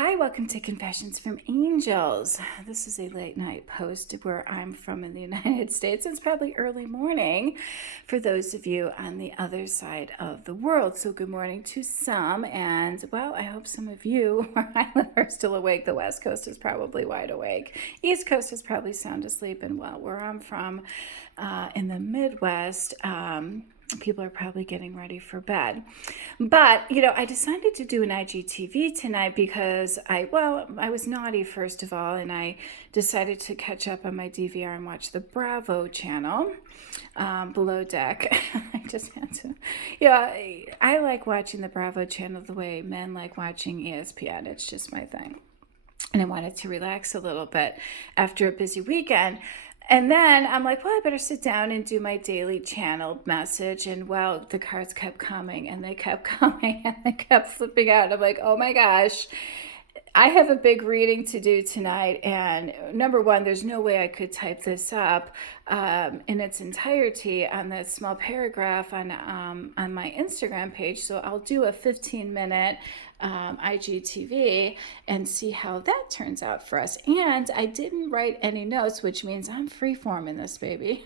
Hi, welcome to Confessions from Angels. This is a late night post where I'm from in the United States. It's probably early morning for those of you on the other side of the world. So good morning to some, and well, I hope some of you where I live are still awake. The West Coast is probably wide awake. East Coast is probably sound asleep, and well, where I'm from in the Midwest, people are probably getting ready for bed. But, I decided to do an IGTV tonight because I was naughty, first of all, and I decided to catch up on my DVR and watch the Bravo channel, Below Deck. I just had to, I like watching the Bravo channel the way men like watching ESPN. It's just my thing. And I wanted to relax a little bit after a busy weekend. And then I'm like, well, I better sit down and do my daily channeled message. And well, the cards kept coming and they kept coming and they kept flipping out. I'm like, oh my gosh, I have a big reading to do tonight. And number one, there's no way I could type this up in its entirety on that small paragraph on my Instagram page. So I'll do a 15-minute IGTV and see how that turns out for us. And I didn't write any notes, which means I'm freeform in this baby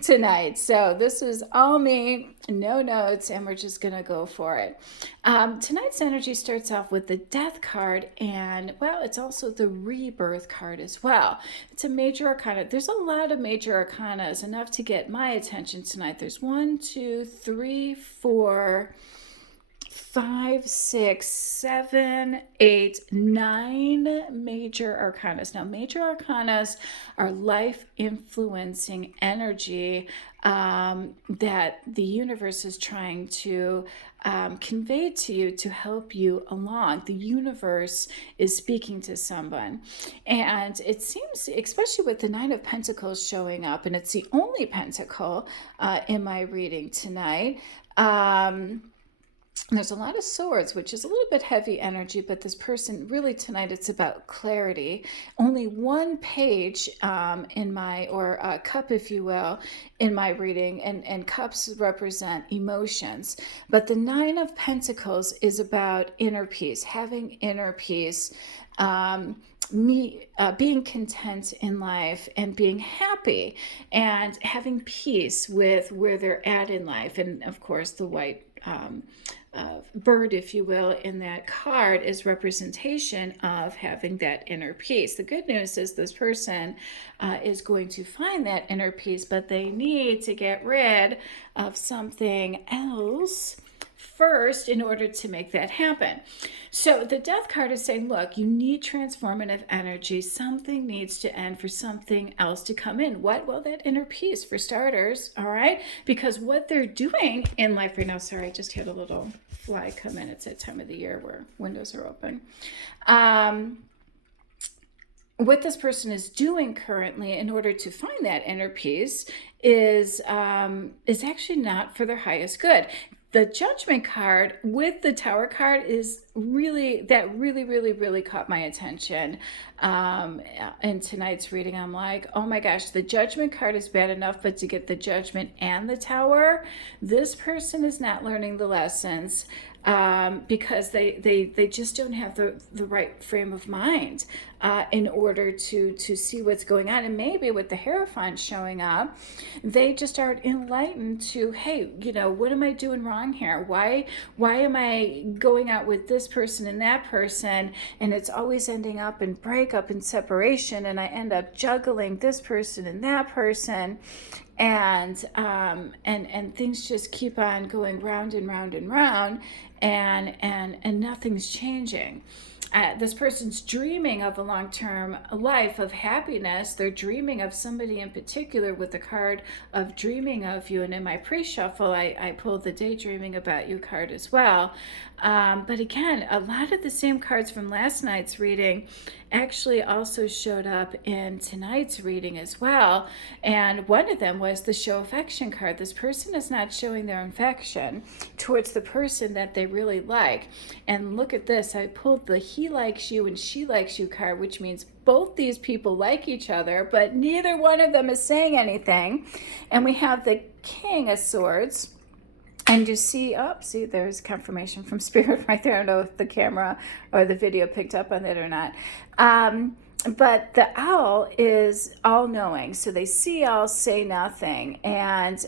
tonight. So this is all me, no notes, and we're just gonna go for it. Tonight's energy starts off with the Death card, and well, it's also the Rebirth card as well. It's a major arcana. There's a lot of major arcanas, enough to get my attention tonight. There's 1, 2, 3, 4, 5, 6, 7, 8, 9 major arcanas. Now, major arcanas are life-influencing energy that the universe is trying to convey to you to help you along. The universe is speaking to someone. And it seems, especially with the Nine of Pentacles showing up, and it's the only pentacle in my reading tonight, there's a lot of swords, which is a little bit heavy energy, but this person, really tonight, it's about clarity. Only one page in my, or a cup, if you will, in my reading, and cups represent emotions. But the Nine of Pentacles is about inner peace, having inner peace, being content in life and being happy and having peace with where they're at in life. And of course, the white bird, if you will, in that card is representation of having that inner peace. The good news is this person is going to find that inner peace, but they need to get rid of something else first in order to make that happen. So the Death card is saying, look, you need transformative energy. Something needs to end for something else to come in. What? Well, that inner peace for starters, all right? Because what they're doing in life right now, sorry, I just had a little fly come in. It's that time of the year where windows are open. What this person is doing currently in order to find that inner peace is actually not for their highest good. The Judgment card with the Tower card is really caught my attention. In tonight's reading, I'm like, oh my gosh, the Judgment card is bad enough, but to get the Judgment and the Tower, this person is not learning the lessons because they just don't have the right frame of mind in order to see what's going on. And maybe with the Hierophant showing up, they just aren't enlightened to, hey, what am I doing wrong here? Why am I going out with this person and that person, and it's always ending up in breakup and separation, and I end up juggling this person and that person, and things just keep on going round and round and round, and nothing's changing. This person's dreaming of a long-term life of happiness. They're dreaming of somebody in particular with the card of dreaming of you. And in my pre-shuffle, I pulled the daydreaming about you card as well. But again, a lot of the same cards from last night's reading actually also showed up in tonight's reading as well. And one of them was the show affection card. This person is not showing their affection towards the person that they really like. And look at this. I pulled the he likes you and she likes you card, which means both these people like each other, but neither one of them is saying anything. And we have the King of Swords, And you see, oh, see, there's confirmation from Spirit right there. I don't know if the camera or the video picked up on it or not. But the owl is all knowing. So they see all, say nothing. And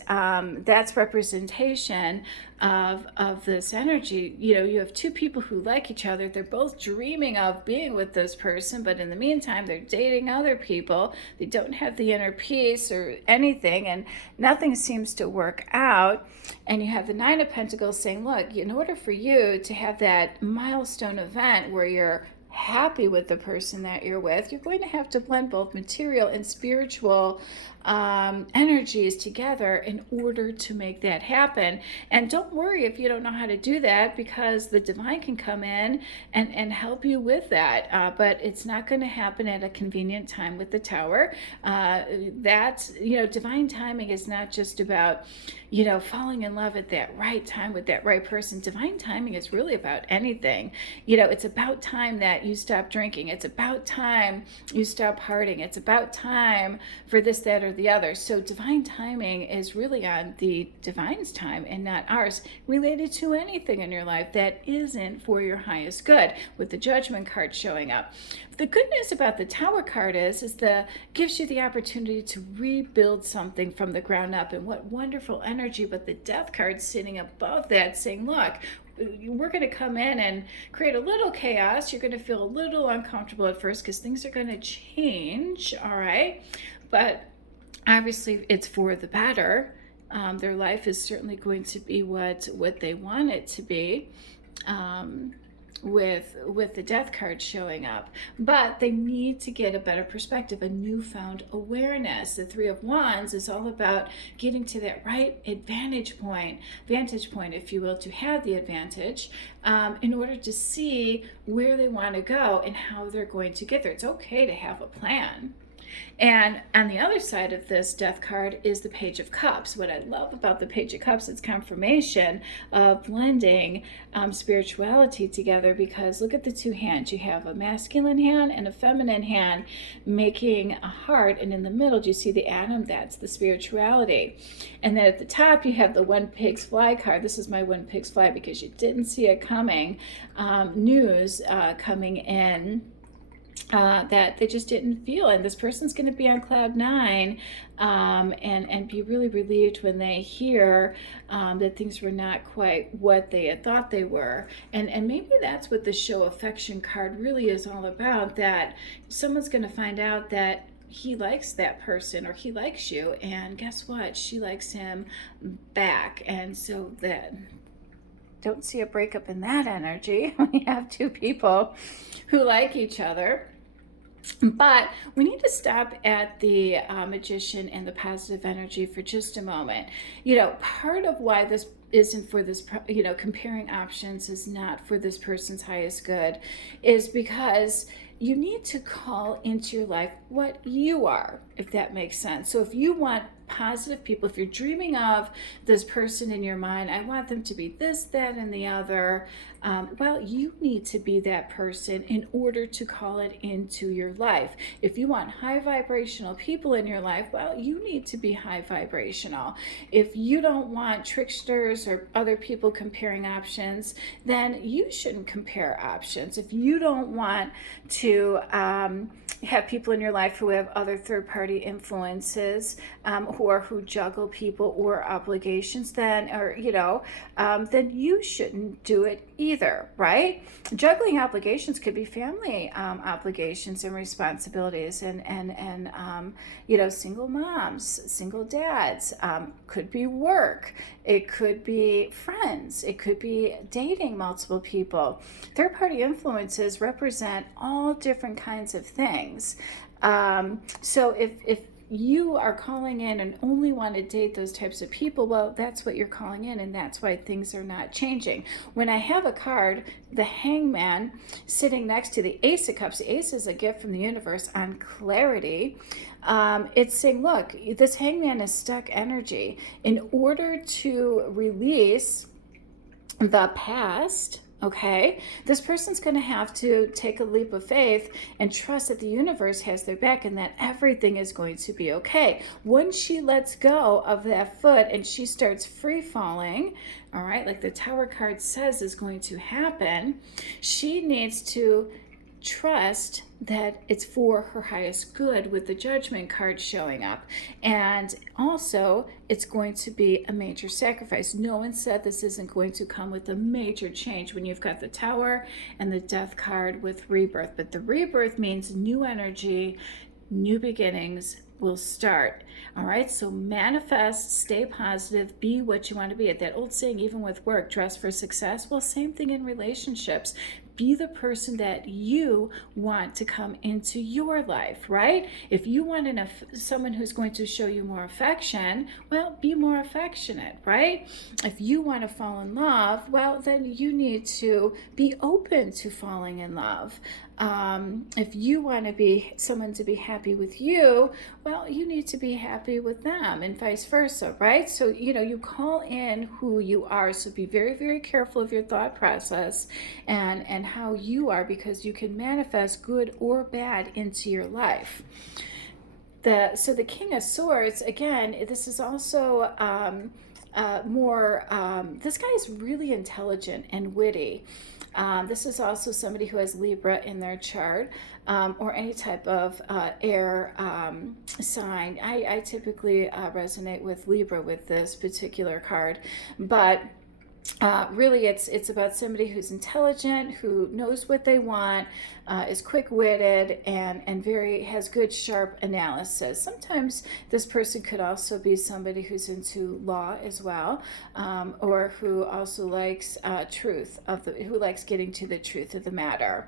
that's representation of this energy. You know, you have two people who like each other. They're both dreaming of being with this person, but in the meantime, they're dating other people. They don't have the inner peace or anything, and nothing seems to work out. And you have the Nine of Pentacles saying, look, in order for you to have that milestone event where you're happy with the person that you're with, you're going to have to blend both material and spiritual energies together in order to make that happen. And don't worry if you don't know how to do that, because the divine can come in and help you with that. But it's not going to happen at a convenient time with the Tower. That's, you know, divine timing is not just about, you know, falling in love at that right time with that right person. Divine timing is really about anything. You know, it's about time that you stop drinking. It's about time you stop partying. It's about time for this, that, or the other. So divine timing is really on the divine's time and not ours, related to anything in your life that isn't for your highest good, with the Judgment card showing up. The good news about the Tower card is the gives you the opportunity to rebuild something from the ground up. And what wonderful energy. But the Death card sitting above that saying, look, we're going to come in and create a little chaos. You're going to feel a little uncomfortable at first because things are going to change, all right? But obviously it's for the better. Their life is certainly going to be what they want it to be. With the Death card showing up, but they need to get a better perspective, a newfound awareness. The Three of Wands is all about getting to that right vantage point, if you will, to have the advantage, in order to see where they want to go and how they're going to get there. It's okay to have a plan. And on the other side of this Death card is the Page of Cups. What I love about the Page of Cups, it's confirmation of blending spirituality together, because look at the two hands. You have a masculine hand and a feminine hand making a heart, and in the middle, do you see the atom? That's the spirituality. And then at the top, you have the When Pigs Fly card. This is my When Pigs Fly because you didn't see it coming. News coming in. That they just didn't feel, and this person's going to be on cloud nine, and be really relieved when they hear that things were not quite what they had thought they were, and maybe that's what the Show Affection card really is all about, that someone's going to find out that he likes that person or he likes you, and guess what, she likes him back. And so that, don't see a breakup in that energy when you have two people who like each other. But we need to stop at the Magician and the positive energy for just a moment. You know, part of why this isn't for this, you know, comparing options is not for this person's highest good, is because you need to call into your life what you are, if that makes sense. So if you want positive people, if you're dreaming of this person in your mind, I want them to be this, that, and the other, well, you need to be that person in order to call it into your life. If you want high vibrational people in your life, well, you need to be high vibrational. If you don't want tricksters or other people comparing options, then you shouldn't compare options. If you don't want to have people in your life who have other third-party influences, who juggle people or obligations, then, or then you shouldn't do it either, right? Juggling obligations could be family obligations and responsibilities, and single moms, single dads, could be work, it could be friends, it could be dating multiple people. Third-party influences represent all different kinds of things. So if you are calling in and only want to date those types of people, well, that's what you're calling in, and that's why things are not changing. When I have a card, the Hangman, sitting next to the Ace of Cups, the Ace is a gift from the universe on clarity. It's saying, look, this Hangman is stuck energy. In order to release the past, Okay, this person's going to have to take a leap of faith and trust that the universe has their back and that everything is going to be okay. Once she lets go of that foot and she starts free falling, all right, like the Tower card says is going to happen, she needs to trust that it's for her highest good with the Judgment card showing up. And also, it's going to be a major sacrifice. No one said this isn't going to come with a major change when you've got the Tower and the Death card with rebirth. But the rebirth means new energy, new beginnings will start. All right, so manifest, stay positive, be what you want to be. At that old saying, even with work, dress for success. Well, same thing in relationships. Be the person that you want to come into your life, right? If you want someone who's going to show you more affection, well, be more affectionate, right? If you want to fall in love, well, then you need to be open to falling in love. If you want to be someone to be happy with you, well, you need to be happy with them and vice versa, right? So, you call in who you are. So be very, very careful of your thought process and how you are, because you can manifest good or bad into your life. So the King of Swords, again, this is also this guy is really intelligent and witty. This is also somebody who has Libra in their chart, or any type of air sign. I typically resonate with Libra with this particular card, but really it's about somebody who's intelligent, who knows what they want, is quick-witted, and has good sharp analysis. Sometimes this person could also be somebody who's into law as well, or who also likes who likes getting to the truth of the matter.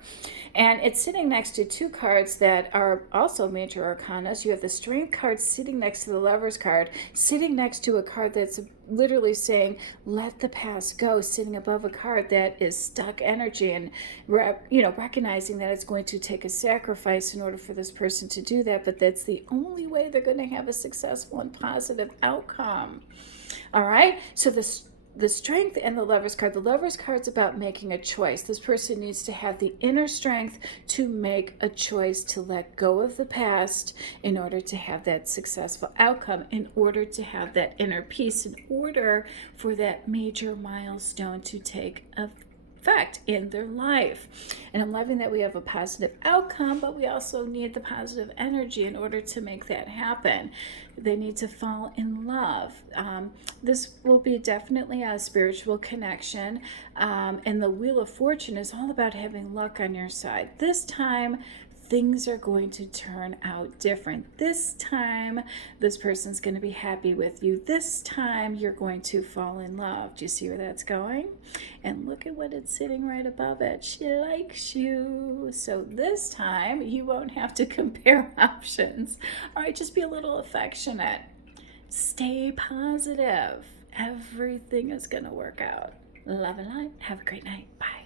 And it's sitting next to two cards that are also major arcanas. You have the Strength card sitting next to the Lovers card, sitting next to a card that's literally saying let the past go, sitting above a card that is stuck energy, and recognizing that it's going to take a sacrifice in order for this person to do that, but that's the only way they're going to have a successful and positive outcome. All right, so the Strength and the Lovers card. The Lovers card's about making a choice. This person needs to have the inner strength to make a choice to let go of the past in order to have that successful outcome, in order to have that inner peace, in order for that major milestone to take effect in their life. And I'm loving that we have a positive outcome, but we also need the positive energy in order to make that happen. They need to fall in love. This will be definitely a spiritual connection. And the Wheel of Fortune is all about having luck on your side. This time, things are going to turn out different. This time, this person's going to be happy with you. This time, you're going to fall in love. Do you see where that's going? And look at what it's sitting right above it. She likes you. So this time, you won't have to compare options. All right, just be a little affectionate. Stay positive. Everything is going to work out. Love and light. Have a great night. Bye.